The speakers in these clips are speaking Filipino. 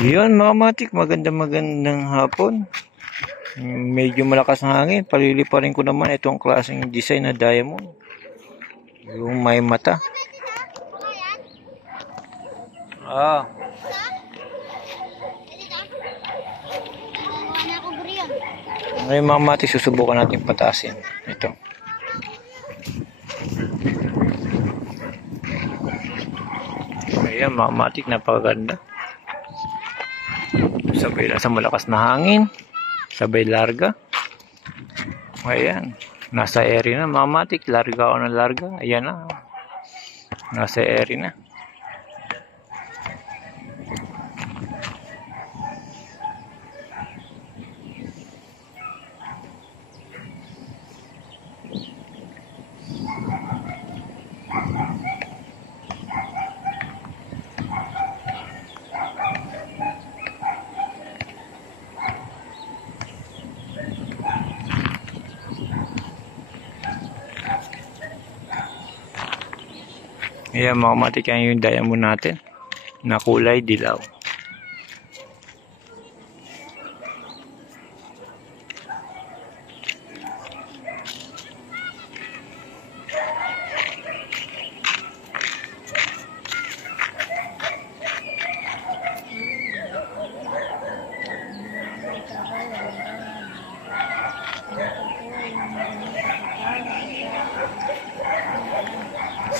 Yun mga matik, magandang hapon. Medyo malakas ang hangin. Paliliparin ko naman itong klaseng design na diamond. Yung may mata. Ngayon mga matik, susubukan natin patasin. Ito. Ayan mga matik, napakaganda. Sabay lang sa malakas na hangin. Sabay larga. Ayan. Nasa area na mga matik. Larga ako ng larga. Ayan na. Nasa area na. Ayan mga matik, yan yung diamond natin na kulay dilaw.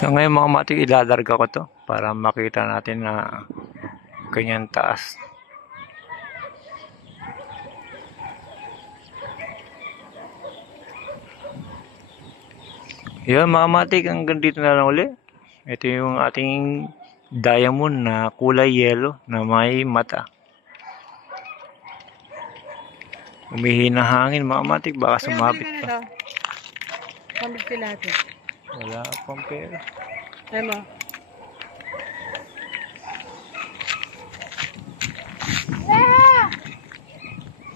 So ngayon mga matik, ilalarga ko to para makita natin na ganyan taas. Yun mga matik, hanggang dito na lang uli. Ito yung ating diamond na kulay yellow na may mata. Umihina hangin mga matik, baka sumabit pa. Wala pang pera. Ano?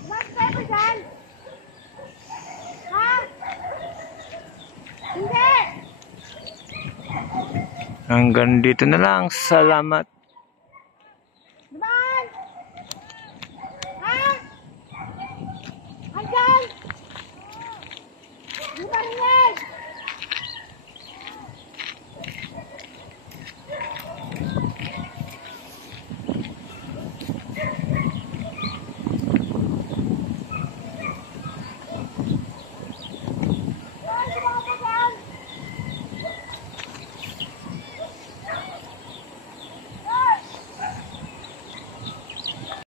Mas pera dyan? Ha? Hindi! Hanggang dito na lang. Salamat.